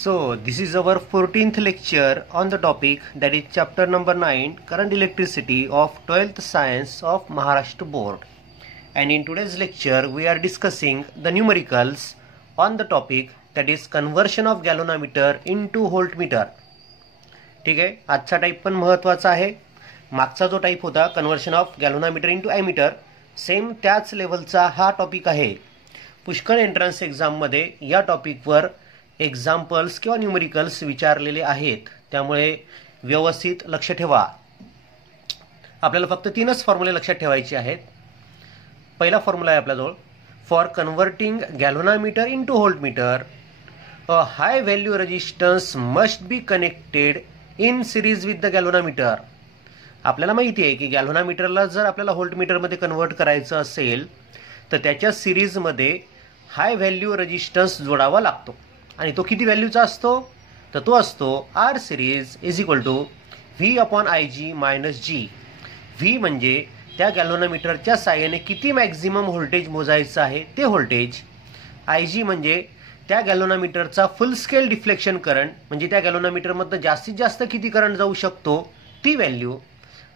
So, this is our 14th lecture on the topic, that is chapter number 9, Current Electricity of 12th Science of Maharashtra Board. And in today's lecture, we are discussing the numericals on the topic, that is conversion of galvanometer into voltmeter. ठीक आहे, आजचा type पण महत्त्वाचा आहे. मागचा जो type होता conversion of galvanometer into ammeter, same त्याच लेवलचा हा टॉपिक आहे. पुष्कळ एंट्रन्स एग्जाम मध्ये या टॉपिकवर एक्झाम्पल्स किंवा न्यूमरिकल्स विचारलेले आहेत, त्यामुळे व्यवस्थित लक्ष ठेवा. आपल्याला फक्त 3च फॉर्म्युले लक्षात ठेवायचे आहेत. पहिला फॉर्म्युला आहे आपल्याजवळ, for converting galvanometer into voltmeter a high value resistance must be connected in series with the galvanometer. आपल्याला माहिती आहे की गॅल्व्हनोमीटरला जर आपल्याला व्होल्टमीटरमध्ये कन्वर्ट करायचं असेल तर त्याच्या सिरीजमध्ये हाय व्हॅल्यू रेजिस्टन्स जोडावा लागतो. आणि तो किती व्हॅल्यूचा असतो, तर तो असतो R series is equal to V upon I G minus G. V म्हणजे त्या गॅल्व्हनोमीटरच्या साहाय्याने किती मॅक्झिमम व्होल्टेज मोजायचं आहे ते व्होल्टेज. आय जी म्हणजे त्या गॅल्व्हनोमीटरचा फुल स्केल डिफ्लेक्शन करंट, म्हणजे त्या गॅल्व्हनोमीटरमधनं जास्तीत जास्त किती करंट जाऊ शकतो ती व्हॅल्यू,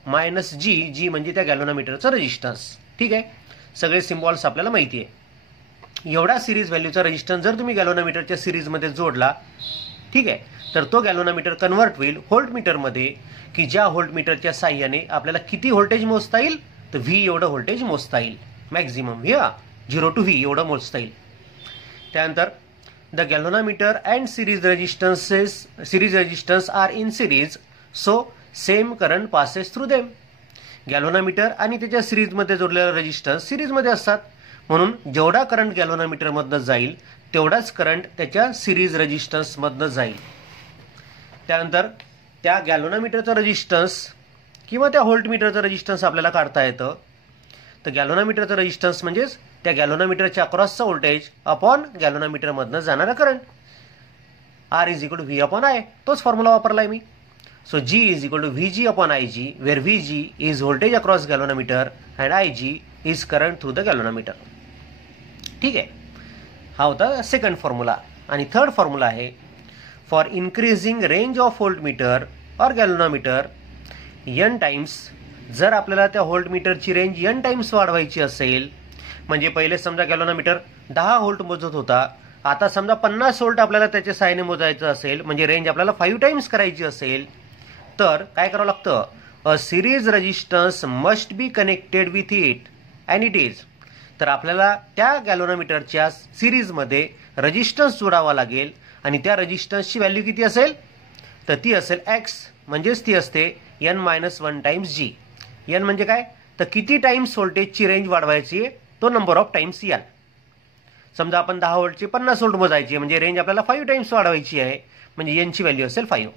मायनस जी. जी म्हणजे त्या गॅल्व्हनोमीटरचा रेजिस्टन्स. ठीक आहे, सगळे सिम्बॉल्स आपल्याला माहिती आहे. एवढा सिरीज व्हॅल्यूचा रेजिस्टन्स जर तुम्ही गॅल्व्हनोमीटरच्या सिरीजमध्ये जोडला, ठीक आहे, तर तो गॅल्व्हनोमीटर कन्वर्ट होईल व्होल्टमीटरमध्ये, की ज्या व्होल्टमीटरच्या साहाय्याने आपल्याला किती व्होल्टेज मोजता येईल, तर व्ही एवढं व्होल्टेज मोजता येईल. मॅक्झिमम व्ही 0 to V एवढं मोजता येईल. त्यानंतर the galvanometer and series resistance are in series, so same current passes through them. Galvanometer आणि त्याच्या सिरीजमध्ये जोडलेला रेजिस्टन्स सिरीजमध्ये असतात, म्हणून जेवढा करंट गॅल्व्हनोमीटरमधनं जाईल तेवढाच करंट त्याच्या सिरीज रेजिस्टन्समधनं जाईल. त्यानंतर त्या गॅल्व्हनोमीटरचा रेजिस्टन्स किंवा त्या व्होल्टमीटरचं रेजिस्टन्स आपल्याला काढता येतं. तर गॅल्व्हनोमीटरचं रेजिस्टन्स म्हणजेच त्या गॅल्व्हनोमीटरच्या अक्रॉसचा व्होल्टेज अपॉन गॅल्व्हनोमीटरमधनं जाणारा current. R is equal to V upon I, तोच फॉर्म्युला वापरलाय मी. So G is equal to Vg upon Ig, where Vg is voltage across galvanometer and Ig is current through the galvanometer. ठीक आहे, हा होता second formula. आणि third formula आहे, for increasing range of voltmeter और galvanometer n times. जर आपल्याला त्या व्होल्टमीटरची रेंज n टाइम्स वाढवायची असेल, म्हणजे पहिले समजा गॅल्व्हनोमीटर 10 व्होल्ट मोजत होता, आता समजा 50 व्होल्ट आपल्याला त्याच्या साहाय्याने मोजायचं असेल, म्हणजे रेंज आपल्याला 5 टाइम्स करायची असेल, तर काय करावं लागतं, अ series resistance must be connected with it and it is. तर आपल्याला त्या गॅल्व्हनोमीटरच्या सिरीजमध्ये रेजिस्टन्स जोडावा लागेल, आणि त्या रेजिस्टन्सची व्हॅल्यू किती असेल, तर ती असेल एक्स, म्हणजेच ती असते n-1 टाइम्स जी. n म्हणजे काय, तर किती टाइम्स व्होल्टेजची रेंज वाढवायची आहे, तो नंबर ऑफ टाइम्स n. समजा आपण 10 व्होल्टची 50 व्होल्ट मोजायची, म्हणजे रेंज आपल्याला 5 टाइम्स वाढवायची आहे, म्हणजे n ची व्हॅल्यू असेल 5.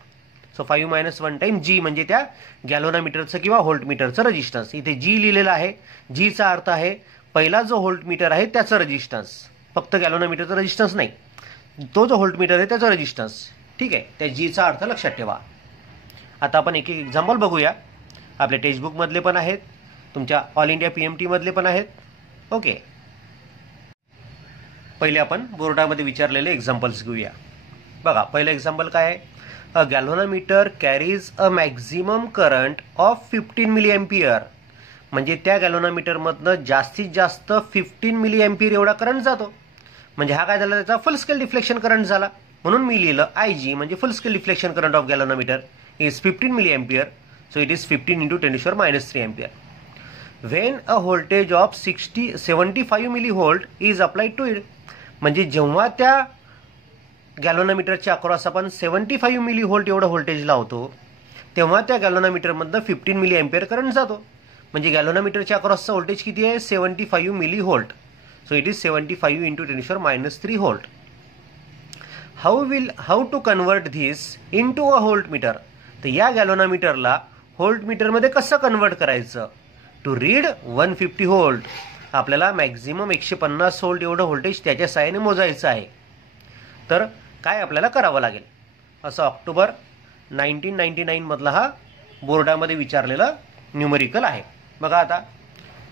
सो 5-1 टाइम जी म्हणजे त्या गॅल्व्हनोमीटरचं किंवा व्होल्टमीटरचं रेजिस्टन्स. इथे जी लिहिलेलं आहे. जीचा अर्थ आहे पहिला जो व्होल्टमीटर आहे त्याचं रेजिस्टन्स, फक्त गॅल्व्हनोमीटरचं रेजिस्टन्स नाही, तो जो व्होल्टमीटर आहे त्याचं रेजिस्टन्स. ठीक आहे, त्या जीचा अर्थ लक्षात ठेवा. आता आपण एक एक एक्झाम्पल बघूया. आपल्या टेक्स्टबुकमधले पण आहेत, तुमच्या ऑल इंडिया PMT मधले पण आहेत. ओके, पहिले आपण बोर्डामध्ये विचारलेले एक्झाम्पल्स घेऊया. बघा, पहिलं एक्झाम्पल काय आहे, a galvanometer carries a maximum current of 15 milliampere. म्हणजे त्या गॅल्व्हनोमीटरमधनं जास्तीत जास्त 15 मिलीएम्पियर एवढा करंट जातो. म्हणजे हा काय झाला, त्याचा फुल स्केल डिफ्लेक्शन करंट झाला. म्हणून मी लिहिलं IG म्हणजे full scale deflection current of galvanometer is 15 milliampere. So it is 15 × 10⁻³ ampere. When a voltage of 75 millivolt is applied to it. म्हणजे जेव्हा त्या गॅल्व्हनोमीटरच्या अक्रॉस आपण 75 मिलीव्होल्ट एवढं व्होल्टेज लावतो, तेव्हा त्या गॅल्व्हनोमीटरमधनं 15 मिलीएम्पियर करंट जातो. म्हणजे गॅल्व्हनोमीटरच्या अक्रॉसचा व्होल्टेज किती आहे, 75 millivolt. So it is 75 × 10⁻³ volt. How to convert this into a voltmeter. तर या गॅल्व्हनोमीटरला व्होल्टमीटरमध्ये कसं कन्वर्ट करायचं, टू रीड 150 व्होल्ट. आपल्याला मॅक्झिमम 150 व्होल्ट एवढं व्होल्टेज त्याच्या साहाय्याने मोजायचं आहे. तर काय आपल्याला करावं लागेल, असं ऑक्टोबर 1999 मधला हा बोर्डामध्ये विचारलेला न्यूमरिकल आहे. बघा, आता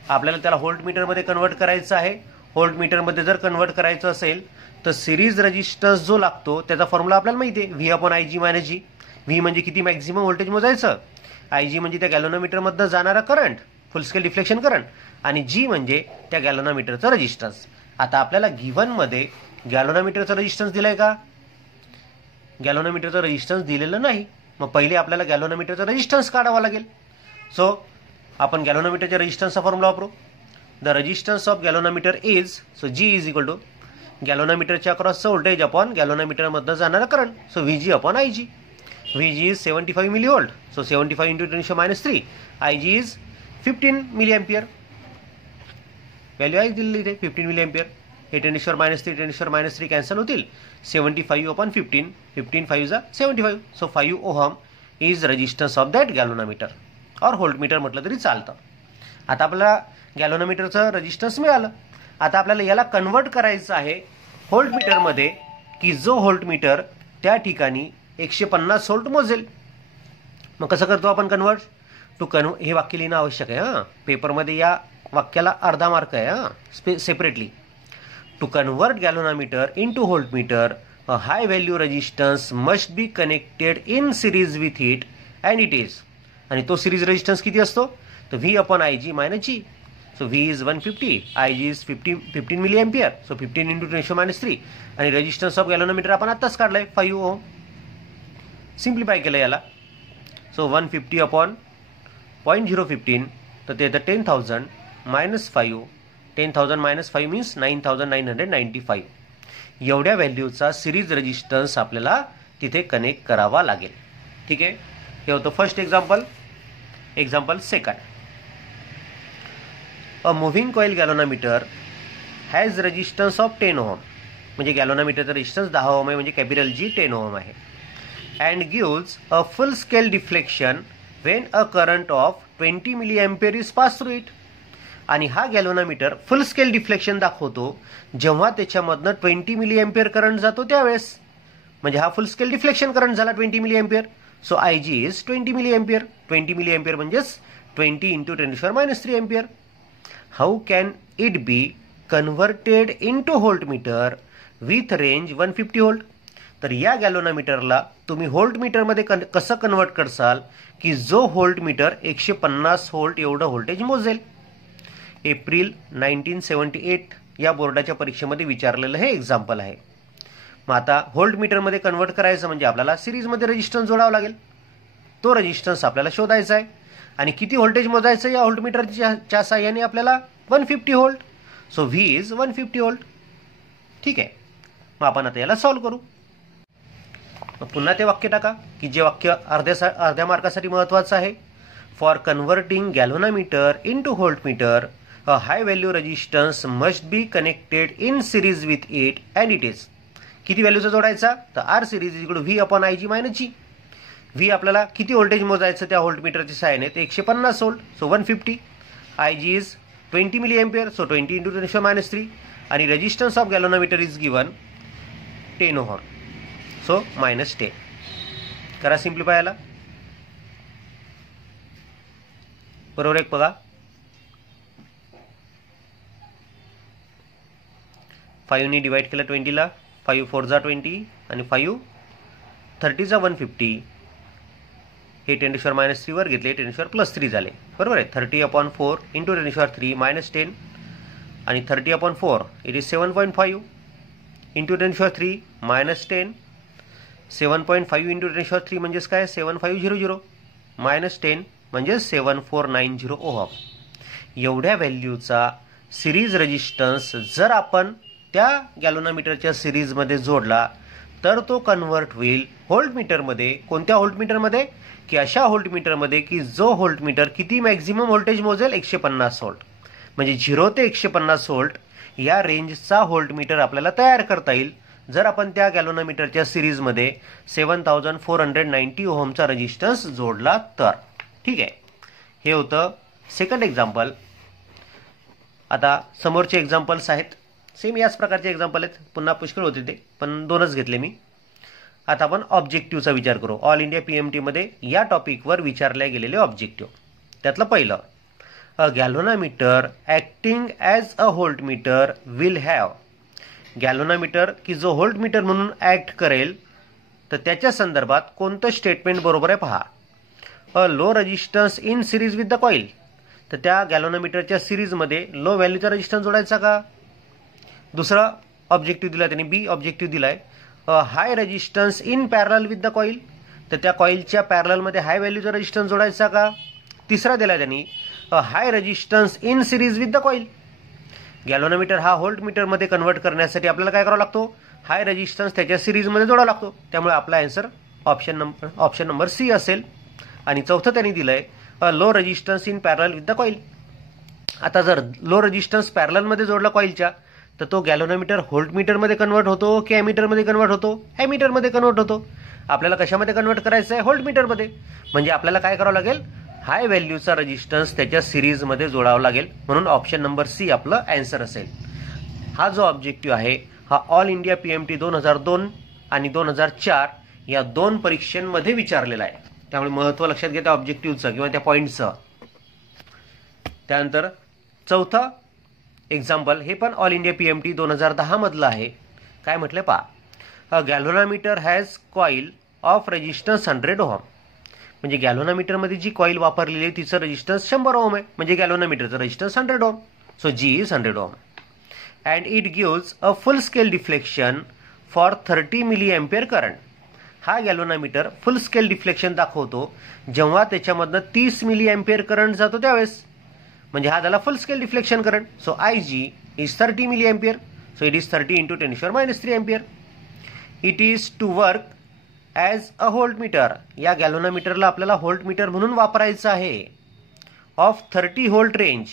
आपल्याला त्याला व्होल्टमीटरमध्ये कन्वर्ट करायचं आहे. व्होल्टमीटरमध्ये जर कन्वर्ट करायचं असेल तर सिरीज रेजिस्टन्स जो लागतो त्याचा फॉर्म्युला आपल्याला माहिती आहे, V upon I G minus G. V म्हणजे किती मॅक्झिमम व्होल्टेज मोजायचं, आय जी म्हणजे त्या गॅल्व्हनोमीटरमधनं जाणारा current, full scale deflection current, आणि जी म्हणजे त्या गॅल्व्हनोमीटरचं रेजिस्टन्स. आता आपल्याला गिव्हनमध्ये गॅल्व्हनोमीटरचं रेजिस्टन्स दिलंय का? गॅल्व्हनोमीटरचं रेजिस्टन्स दिलेलं नाही. मग पहिले आपल्याला गॅल्व्हनोमीटरचं रेजिस्टन्स काढावा लागेल. सो आपण गॅल्व्हनोमीटरच्या रेजिस्टन्सचा फॉर्म्युला वापरू. The resistance of galvanometer is, so G is equal to गॅल्व्हनोमीटरच्या अक्रॉसचं व्होल्टेज अपॉन गॅल्व्हनोमीटरमधनं जाणारा current, so V G upon I G. V G is 75 millivolt, so 75 into 10⁻³ I G is 15 milli ampere. Value आहे दिलेली इथे 15 milli ampere. हे 10⁻³ 10⁻³ cancel होतील. 75 upon 15, 15 5 जा 75, so 5 ohm is resistance of that galvanometer, और voltmeter म्हटलं तरी चालतं. आता आपल्याला गॅल्व्हनोमीटरचं रेजिस्टन्स मिळालं. आता आपल्याला याला कन्वर्ट करायचं आहे व्होल्टमीटरमध्ये, की जो व्होल्टमीटर त्या ठिकाणी 150 व्होल्ट मोजेल. मग कसं करतो आपण कन्वर्ट? हे वाक्य लिहिणं आवश्यक आहे. हां, पेपरमध्ये या वाक्याला अर्धा मार्क आहे. हां, separately. To convert galvanometer into voltmeter, a high value resistance must be connected in series with it, and it is. आणि तो सिरीज रेजिस्टन्स किती असतो? तर V upon I G minus G. So V is 150, I G is 15 milli ampere, so 15 into 10⁻³. आणि resistance of galvanometer आपण आत्ताच काढलाय 5 ohm. Simplify केलं याला. सो 150 अपॉन 0.015, तर ते येतं 10,000 मायनस 5. 10,000 minus 5 means 9,995. एवढ्या व्हॅल्यूचा सिरीज रेजिस्टन्स आपल्याला तिथे कनेक्ट करावा लागेल. ठीक आहे, हे होतं first example. Example second. A moving coil galvanometer has resistance of 10 ohm, म्हणजे गॅल्व्हनोमीटरचा रेजिस्टन्स 10 ओहम आहे, म्हणजे कॅपिटल जी 10 ओहम आहे. And gives a full scale deflection when a current of 20 milli ampere is pass through it. आणि हा galvanometer full scale deflection दाखवतो जेव्हा त्याच्यामधनं 20 मिली एम्पियर करंट जातो त्यावेळेस. म्हणजे हा फुल स्केल डिफ्लेक्शन करंट झाला 20 milli ampere. So I G is 20 milli ampere. 20 milli ampere म्हणजेच 20 into 10⁻³ ampere. How can it be converted into voltmeter with range 150 volt. तर या गॅल्व्हनोमीटरला तुम्ही व्होल्टमीटरमध्ये कसं कन्वर्ट करसाल की जो व्होल्टमीटर 150 व्होल्ट एवढं व्होल्टेज मोजेल. एप्रिल 1978 या बोर्डाच्या परीक्षेमध्ये विचारलेलं हे एक्झाम्पल आहे. मग आता व्होल्टमीटरमध्ये कन्वर्ट करायचं म्हणजे आपल्याला सिरीजमध्ये रेजिस्टन्स जोडावं लागेल. तो रेजिस्टन्स आपल्याला शोधायचा आहे. आणि किती व्होल्टेज मोजायचं या व्होल्टमीटरच्या साह्याने आपल्याला? 150 volt. So V is 150 volt. ठीक आहे, मग आपण आता याला सॉल्व्ह करू. मग पुन्हा ते वाक्य टाका की जे वाक्य अर्ध्या मार्कासाठी महत्त्वाचं आहे. For converting galvanometer into voltmeter, a high value resistance must be connected in series with it, and it is. किती व्हॅल्यूचा जोडायचा? तर R series equal to V upon I G minus G. V आपल्याला किती व्होल्टेज मोजायचं त्या व्होल्टमीटरच्या सहाय्याने? ते 150 volt, so 150. I G is 20 milli ampere, so 20 into 10⁻³. आणि resistance of galvanometer is given 10 ohm, so -10. करा सिम्प्लिफाय याला. बरोबर एक बघा. 5 ने डिवाइड केलं 20 ला. 5 4 जा 20 आणि 5 30 जा 150. हे 10⁻³ वर घेतले, 10⁻+3 झाले. बरोबर आहे. 30 अपॉन 4 इंटू 10⁻³ -10 आणि 30 upon 4 it is 7.5 into 10⁻³ -10. 7.5 into 10⁻³ म्हणजेच काय? 7500 -10 म्हणजे 7490 ओहम. एवढ्या व्हॅल्यूचा सिरीज रेजिस्टन्स जर आपण त्या गॅल्व्हनोमीटरच्या सिरीजमध्ये जोडला तर तो कन्वर्ट होईल व्होल्टमीटरमध्ये. कोणत्या व्होल्टमीटरमध्ये? की अशा व्होल्टमीटरमध्ये की जो व्होल्टमीटर किती मॅक्झिमम व्होल्टेज मोजेल? 150 व्होल्ट. म्हणजे 0 ते 150 व्होल्ट या रेंजचा व्होल्टमीटर आपल्याला तयार करता येईल जर आपण त्या गॅल्व्हनोमीटरच्या सिरीजमध्ये 7490 ओहमचा रेजिस्टन्स जोडला तर. ठीक आहे, हे होतं सेकंड एक्झाम्पल. आता समोरचे एक्झाम्पल्स आहेत, सेम याच प्रकारचे एक्झाम्पल आहेत. पुन्हा पुष्कळ होते ते, पण 2च घेतले मी. आता आपण ऑब्जेक्टिव्हचा विचार करू. ऑल इंडिया PMT मध्ये या टॉपिकवर विचारले गेलेले ऑब्जेक्टिव्ह. त्यातलं पहिलं, a galvanometer acting as a voltmeter will have. Galvanometer की जो व्होल्टमीटर म्हणून ॲक्ट करेल तर त्याच्या संदर्भात कोणतं स्टेटमेंट बरोबर आहे पहा. A low resistance in series with the coil. तर त्या गॅल्व्हनोमीटरच्या सिरीजमध्ये लो व्हॅल्यूचा रेजिस्टन्स जोडायचा का. दुसरा ऑब्जेक्टिव्ह दिला त्यांनी, बी ऑब्जेक्टिव्ह दिलाय high resistance in parallel with the coil. तर त्या कॉईलच्या पॅरललमध्ये हाय व्हॅल्यूचा रेजिस्टन्स जोडायचा का. तिसरा दिला त्यांनी high resistance in series with the coil. Galvanometer हा व्होल्टमीटरमध्ये कन्वर्ट करण्यासाठी आपल्याला काय करावं लागतो, हाय रेजिस्टन्स त्याच्या सिरीजमध्ये जोडावा लागतो. त्यामुळे आपला आन्सर ऑप्शन नंबर सी असेल. आणि चौथं त्यांनी दिलंय low resistance in parallel with the coil. आता जर लो रेजिस्टन्स पॅरललमध्ये जोडला कॉईलच्या तर तो गॅल्व्हनोमीटर व्होल्टमीटरमध्ये कन्वर्ट होतो की ॲमीटरमध्ये कन्वर्ट होतो, ॲमीटरमध्ये कन्वर्ट होतो. आपल्याला कशामध्ये कन्वर्ट करायचं आहे, व्होल्टमीटरमध्ये. म्हणजे आपल्याला काय करावं लागेल, हाय व्हॅल्यूचा रेजिस्टन्स त्याच्या सिरीजमध्ये जोडावा लागेल. म्हणून ऑप्शन नंबर सी आपलं आन्सर असेल. हा जो ऑब्जेक्टिव्ह आहे हा ऑल इंडिया PMT 2002 आणि 2004 या दोन परीक्षांमध्ये विचारलेला आहे. त्यामुळे महत्त्व लक्षात घ्या त्या ऑब्जेक्टिव्हचं किंवा त्या पॉईंटचं. त्यानंतर चौथा एक्झाम्पल हे पण ऑल इंडिया PMT 2010 मधलं आहे. काय म्हटलं पहा, a galvanometer has coil of resistance 100 ohm. म्हणजे गॅल्व्हनोमीटरमध्ये जी कॉईल वापरलेली आहे तिचं रेजिस्टन्स 100 ओहम आहे. म्हणजे गॅल्व्हनोमीटरचं resistance 100 ohm. So G is 100 ohm. And it gives a full scale deflection for 30 milliampere current. हा गॅल्व्हनोमीटर फुल स्केल डिफ्लेक्शन दाखवतो जेव्हा त्याच्यामधनं 30 मिलीएम्पियर करंट जातो त्यावेळेस. म्हणजे हा झाला full scale deflection current. So IG is 30 milliampere. So it is 30 × 10⁻³ ampere. It is to work as a voltmeter. या गॅल्व्हनोमीटरला आपल्याला व्होल्टमीटर म्हणून वापरायचं आहे. Of 30 volt range.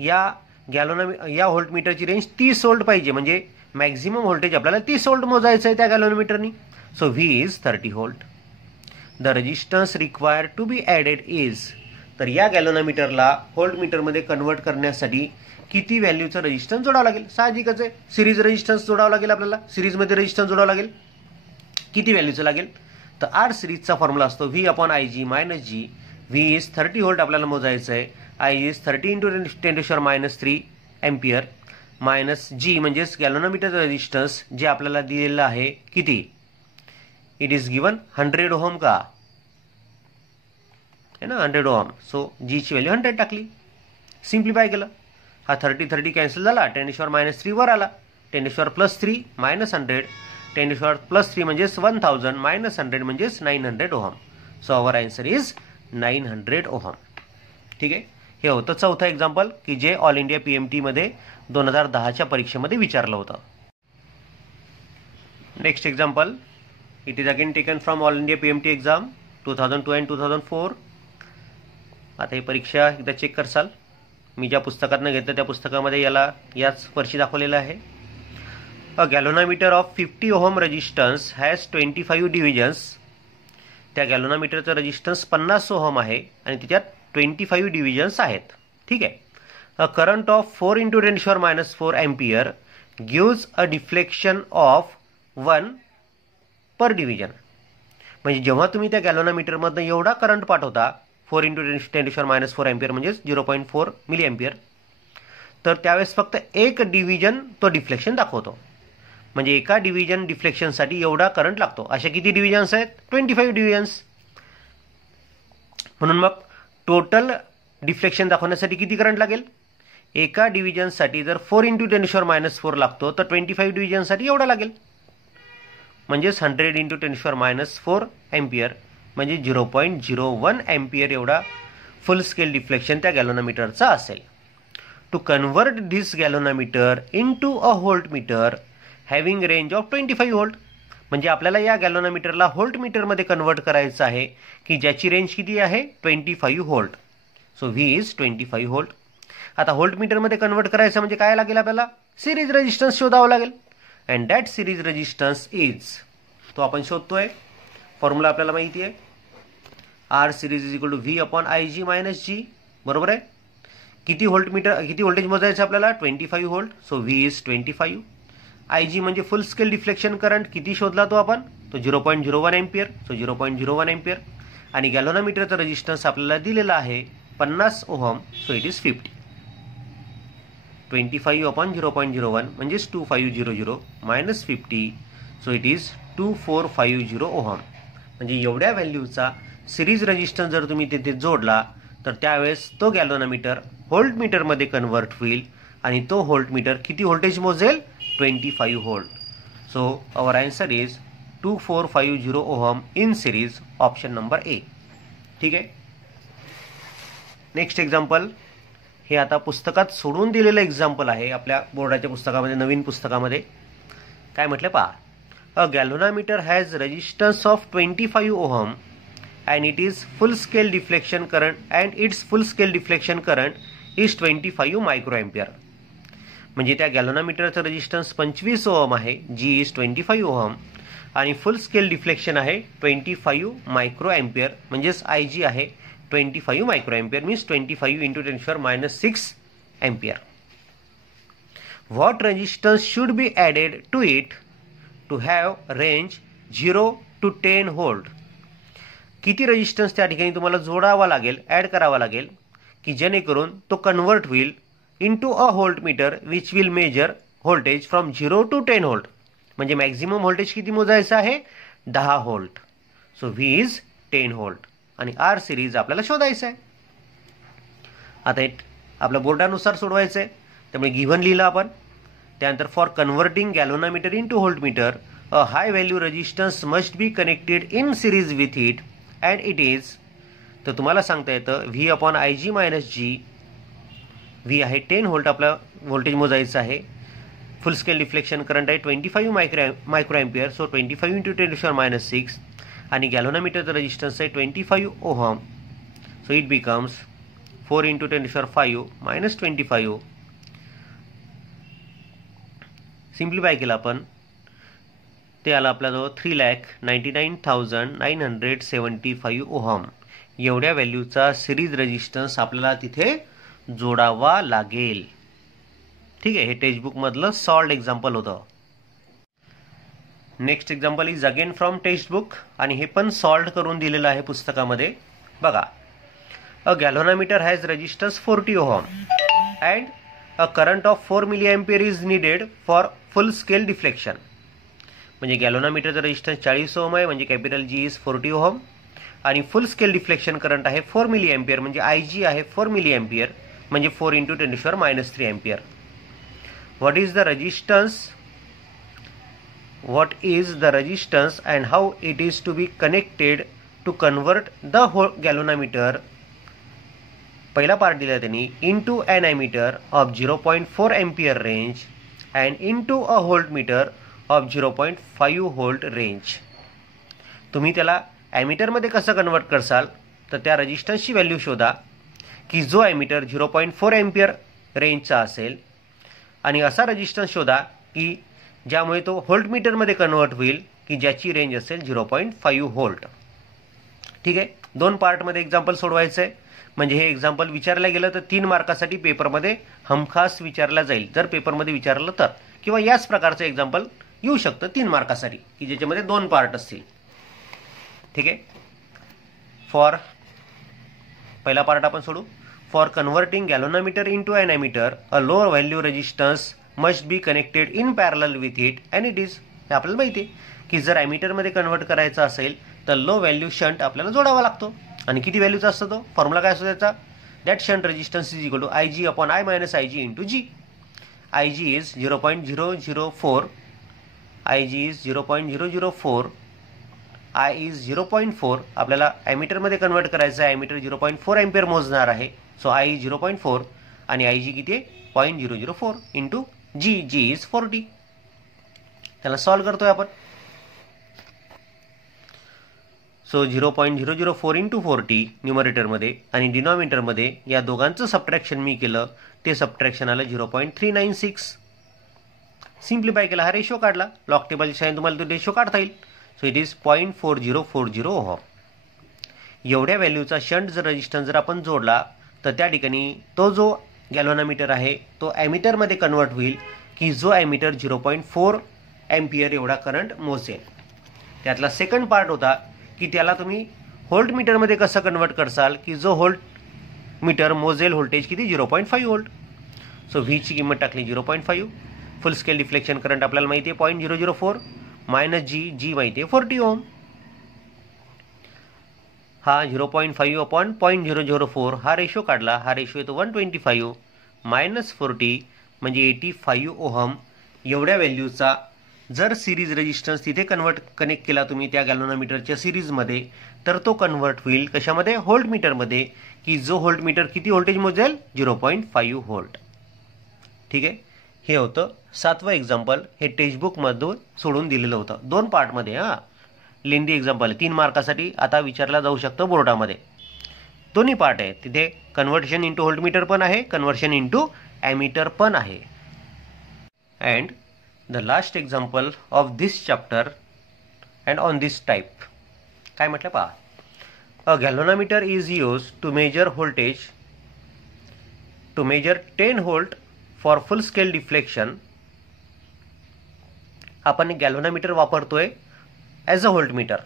या व्होल्टमीटरची रेंज 30 व्होल्ट पाहिजे. म्हणजे मॅक्झिमम व्होल्टेज आपल्याला 30 व्होल्ट मोजायचं आहे त्या गॅल्व्हनोमीटरनी. So V is 30 volt. The resistance required to be added is. तर या गॅल्व्हनोमीटरला व्होल्टमीटरमध्ये कन्वर्ट करण्यासाठी किती व्हॅल्यूचं रेजिस्टन्स जोडावं लागेल. साहजिकच आहे, सिरीज रेजिस्टन्स जोडावं लागेल आपल्याला. सिरीजमध्ये रेजिस्टन्स जोडावं लागेल. किती व्हॅल्यूचं लागेल, तर R सिरीजचा फॉर्म्युला असतो V/IG - G. V is 30 volt आपल्याला मोजायचं आहे. I is 30 × 10⁻³ ampere minus G म्हणजेच गॅल्व्हनोमीटरचं रेजिस्टन्स जे आपल्याला दिलेलं आहे किती, इट इज गिवन 100 ओहम का है ना, 100 ओहम. सो G ची व्हॅल्यू 100 टाकली. सिम्प्लिफाय केलं. हा 30 कॅन्सल झाला. 10⁻³ वर आला. 10⁻+3 -100. 10⁻+3 म्हणजेच 1000 -100 म्हणजेच 900 ohm. So our answer is 900 ohm. ठीक आहे. हे होतं चौथं एक्झाम्पल की जे ऑल इंडिया PMT मध्ये 2010च्या परीक्षेमध्ये विचारलं होतं. Next example, it is again taken from all India PMT exam 2002 and 2004. आता ही परीक्षा एकदा चेक करसाल. मी ज्या पुस्तकातनं घेतलं त्या पुस्तकामध्ये याच वर्षी दाखवलेलं आहे. A galvanometer of 50 ohm resistance has 25 divisions. त्या गॅल्व्हनोमीटरचं रेजिस्टन्स 50 ओहम आहे आणि त्याच्यात 25 डिव्हिजन्स आहेत. ठीक आहे. अ current of 4 × 10⁻⁴ ampere gives a deflection of 1 per division. म्हणजे जेव्हा तुम्ही त्या गॅल्व्हनोमीटरमधनं एवढा करंट पाठवता 4 × 10⁻⁴ एम्पियर म्हणजेच 0.4 मिलीएम्पियर, तर त्यावेळेस फक्त एक डिव्हिजन तो डिफ्लेक्शन दाखवतो. म्हणजे एका डिव्हिजन डिफ्लेक्शनसाठी एवढा करंट लागतो. अशा किती डिव्हिजन्स आहेत, 25 डिव्हिजन्स. म्हणून मग टोटल डिफ्लेक्शन दाखवण्यासाठी किती करंट लागेल, एका डिव्हिजनसाठी जर 4 × 10⁻⁴ लागतो तर 25 डिव्हिजनसाठी एवढा लागेल. म्हणजेच 100 × 10⁻⁴ एम्पियर म्हणजे 0.01 एम्पियर एवढा फुल स्केल डिफ्लेक्शन त्या गॅल्व्हनोमीटरचा असेल. To convert this galvanometer into a voltmeter having range of 25 volt. म्हणजे आपल्याला या गॅल्व्हनोमीटरला व्होल्टमीटरमध्ये कन्वर्ट करायचं आहे की ज्याची रेंज किती आहे, 25 volt. So V is 25 volt. आता व्होल्टमीटरमध्ये कन्वर्ट करायचं म्हणजे काय लागेल, आपल्याला सिरीज रेजिस्टन्स शोधावं लागेल. And that series resistance is, तो आपण शोधतोय. फॉर्म्युला आपल्याला माहिती आहे, R series is equal to V/IG - G. बरोबर आहे. किती व्होल्टेज मोजायचं आपल्याला, 25 volt. So V is 25. IG म्हणजे फुल स्केल डिफ्लेक्शन करंट किती शोधला तो आपण, तो 0.01 एम्पियर. So 0.01 ampere. आणि गॅल्व्हनोमीटरचा रेजिस्टन्स आपल्याला दिलेला आहे 50 ohm, so it is 50. 25 upon 0.01 म्हणजेच 2500 minus 50, so it is 2450 ohm. म्हणजे एवढ्या व्हॅल्यूचा सिरीज रेजिस्टन्स जर तुम्ही तिथे जोडला तर त्यावेळेस तो गॅल्व्हनोमीटर व्होल्ट मीटरमध्ये कन्वर्ट होईल आणि तो व्होल्ट मीटर किती व्होल्टेज मोजेल? 25 volt. So our answer is 2450 ohm in series, option number A. ठीक आहे. नेक्स्ट एक्झाम्पल, हे आता पुस्तकात सोडून दिलेलं एक्झाम्पल आहे. आपल्या बोर्डाच्या पुस्तकामध्ये, नवीन पुस्तकामध्ये काय म्हटलं पहा. A galvanometer has resistance of 25 ohm and it is full scale deflection current and its full scale deflection current is 25 microampere. म्हणजे त्या गॅल्व्हनोमीटरचं रेजिस्टन्स 25 ओहम आहे, जी इज 25 ओहम, आणि फुल स्केल डिफ्लेक्शन आहे 25 मायक्रो एम्पियर, म्हणजेच आय जी आहे 25 micro ampere, means 25 into 10⁻⁶ ampere. What resistance should be added to it to have range 0 to 10 volt. किती resistance त्या ठिकाणी तुम्हाला जोडावा लागेल, ॲड करावा लागेल, की जेणेकरून तो कन्वर्ट होईल into a volt meter which will measure voltage from 0 to 10 volt. म्हणजे मॅक्झिमम व्होल्टेज किती मोजायचं आहे? 10 volt. So V is 10 volt आणि आर सिरीज आपल्याला शोधायचं आहे. आता आपल्या बोर्डानुसार सोडवायचं आहे, त्यामुळे गिव्हन लिहिलं आपण. त्यानंतर for converting galvanometer into volt meter a high value resistance must be connected in series with it and it is. तर तुम्हाला सांगता येतं V upon I G minus G. V आहे 10 व्होल्ट, आपला व्होल्टेज मोजायचं आहे. फुल स्केल डिफ्लेक्शन करंट आहे 25 micro ampere, so 25 into 10⁻⁶, आणि गॅल्व्हनोमीटरचं रेजिस्टन्स आहे 25 ohm, so it becomes 4 into 10⁵ minus 25. Simplify केलं आपण, ते आलं आपल्याजवळ 3,99,975 ओहम. एवढ्या व्हॅल्यूचा सिरीज रेजिस्टन्स आपल्याला तिथे जोडावा लागेल. ठीक आहे. हे टेक्स्टबुक मधलं सॉल्ड एक्झाम्पल होतं. Next example is again from textbook आणि हे पण सॉल्ड करून दिलेलं आहे पुस्तकामध्ये. बघा, a galvanometer has resistance 40 ohm and a current of 4 milli ampere is needed for full scale deflection. म्हणजे गॅल्व्हनोमीटरचं रेजिस्टन्स 40 ओहम आहे, म्हणजे कॅपिटल जी इज 40 ओहम, आणि फुल स्केल डिफ्लेक्शन करंट आहे 4 मिली एम्पियर, म्हणजे आय जी आहे 4 मिली एम्पियर, म्हणजे 4 into 10⁻³ ampere. What is the resistance and how it is to be connected to convert the galvanometer? पहिला part दिला त्यांनी into an ammeter of 0.4 ampere range and into a voltmeter of 0.5 volt range. तुम्ही त्याला ammeter मध्ये कसं convert करसाल, तर त्या रेजिस्टन्सची व्हॅल्यू शोधा की जो ॲमीटर 0.4 एम्पियर रेंजचा असेल, आणि असा रेजिस्टन्स शोधा की ज्यामुळे तो व्होल्ट मीटरमध्ये कन्वर्ट होईल, की ज्याची रेंज असेल 0.5 व्होल्ट. ठीक आहे. 2 पार्टमध्ये एक्झाम्पल सोडवायचं आहे. म्हणजे हे एक्झाम्पल विचारलं गेलं तर 3 मार्कासाठी पेपरमध्ये हमखास विचारला जाईल, जर पेपरमध्ये विचारलं तर, किंवा याच प्रकारचं एक्झाम्पल येऊ शकतं 3 मार्कासाठी, की ज्याच्यामध्ये 2 पार्ट असतील. ठीक आहे. फॉर पहिला पार्ट आपण सोडू. For converting galvanometer into an ammeter, a low value resistance must be connected in parallel with it, and it is. हे आपल्याला माहिती आहे की जर ॲमीटर मध्ये कन्वर्ट करायचं असेल तर लो व्हॅल्यू शंट आपल्याला जोडावा लागतो. आणि किती व्हॅल्यूचा असतो तो फॉर्म्युला काय असतो त्याचा? That shunt resistance is equal to I G upon I minus I G into G. I G is 0.004, I G is 0.004, I is 0.4. आपल्याला ॲमीटर मध्ये कन्वर्ट करायचं आहे. ॲमीटर 0.4 एम्पियर मोजणार आहे, सो आय इज 0.4 आणि आय जी किती आहे 0.004 into G. G is 40. त्याला सॉल्व करतोय आपण. सो 0.004 इंटू 40 न्यूमरेटरमध्ये आणि डिनॉमिनेटरमध्ये या दोघांचं सबट्रॅक्शन मी केलं, ते सबट्रॅक्शन आलं 0.396. सिम्प्लिफाय केला, हा रेशो काढला. लॉग टेबलच्या साहाय्याने तुम्हाला तो रेशो काढता येईल. So it is 0.4040 ohm. एवढ्या व्हॅल्यूचा शंट जर रेजिस्टन्स जर आपण जोडला तर त्या ठिकाणी तो जो गॅल्व्हनोमीटर आहे तो ॲमीटरमध्ये कन्वर्ट होईल, की जो ॲमीटर 0.4 एम्पियर एवढा करंट मोजेल. त्यातला सेकंड पार्ट होता की त्याला तुम्ही व्होल्ट मीटरमध्ये कसं कन्वर्ट करसाल, की जो व्होल्ट मीटर मोजेल व्होल्टेज किती 0.5 व्होल्ट. सो व्हीची किंमत टाकली 0.5. फुल स्केल डिफ्लेक्शन करंट आपल्याला माहिती आहे 0.004 मायनस जी माहिती आहे 40 ओम. हा 0.5 अपॉन 0.004 हा रेशो काढला, हा रेशो येतो 125 मायनस 40 म्हणजे 85 ओहम. एवढ्या व्हॅल्यूचा जर सिरीज रेजिस्टन्स तिथे कनेक्ट केला तुम्ही त्या गॅल्व्हनोमीटरच्या सिरीजमध्ये, तर तो कन्वर्ट होईल कशामध्ये, व्होल्ट मीटरमध्ये, की जो व्होल्ट मीटर किती व्होल्टेज मोजेल 0.5 व्होल्ट. ठीक आहे. हे होतं 7वं एक्झाम्पल. हे टेक्स्टबुकमधून सोडून दिलेलं होतं 2 पार्टमध्ये. लेंदी एक्झाम्पल 3 मार्कासाठी आता विचारला जाऊ शकतं बोर्डामध्ये. दोन्ही पार्ट आहे तिथे. कन्व्हर्शन इंटू व्होल्ट मीटर पण आहे, कन्व्हर्शन इंटू ॲमीटर पण आहे. And the last example of this chapter and on this type. काय म्हटलं पहा. A galvanometer is use to measure voltage, to measure 10 volt for full scale deflection. आपण galvanometer वापरतोय as a volt meter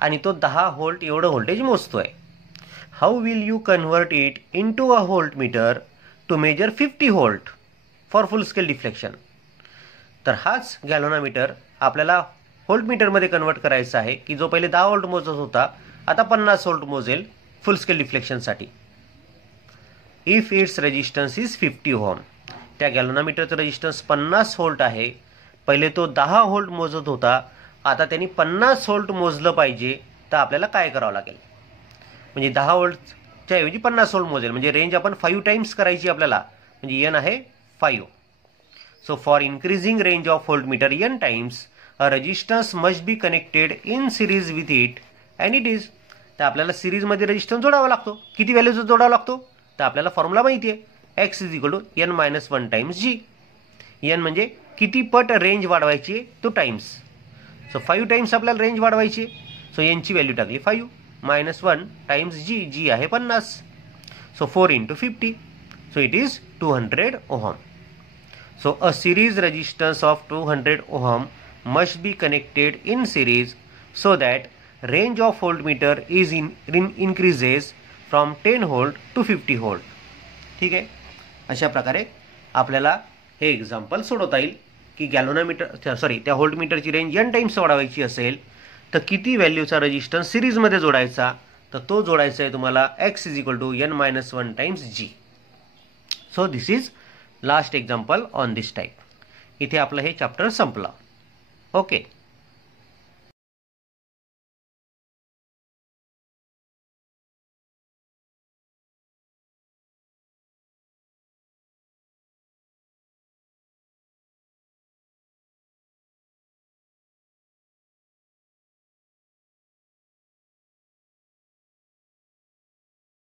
आणि तो 10 volt एवढं voltage मोजतोय. How will you convert it into a volt meter to measure 50 volt for full scale deflection. तर हाच galvanometer आपल्याला volt मीटरमध्ये कन्वर्ट करायचा आहे, की जो पहिले 10 व्होल्ट मोजत होता आता 50 व्होल्ट मोजेल फुल स्केल डिफ्लेक्शनसाठी. If it's resistance is 50 ohm. त्या गॅल्व्हनोमीटरचं रेजिस्टन्स 50 व्होल्ट आहे. पहिले तो 10 व्होल्ट मोजत होता, आता त्यांनी 50 व्होल्ट मोजलं पाहिजे. तर आपल्याला काय करावं लागेल, म्हणजे 10 व्होल्टच्या ऐवजी 50 व्होल्ट मोजेल, म्हणजे रेंज आपण 5 टाइम्स करायची आपल्याला, म्हणजे एन आहे 5. So for increasing range of voltmeter N times a resistance must be connected in series with it and it is. तर आपल्याला सिरीजमध्ये रेजिस्टन्स जोडावा लागतो. किती व्हॅल्यूचा जोडावा लागतो, तर आपल्याला फॉर्म्युला माहिती आहे, X is equal to n-1 times G. N म्हणजे किती पट रेंज वाढवायची तो टाइम्स. सो 5 टाइम्स आपल्याला रेंज वाढवायची. सो एनची व्हॅल्यू टाकली 5 -1 टाइम्स जी आहे 50. So 4 × 50. So it is 200 ohm. So a series resistance of 200 ohm must be connected in series so that range of voltmeter is increases from 10 volt to 50 volt. ठीक आहे. अशा प्रकारे आपल्याला हे example सोडवता येईल की गॅल्व्हनोमीटर त्या व्होल्टमीटरची रेंज n टाइम्स वाढवायची असेल तर किती व्हॅल्यूचा रेजिस्टन्स सिरीजमध्ये जोडायचा, तर तो जोडायचा आहे तुम्हाला x is equal to n-1 times G. So this is last example on this type. इथे आपलं हे चॅप्टर संपलं. ओके.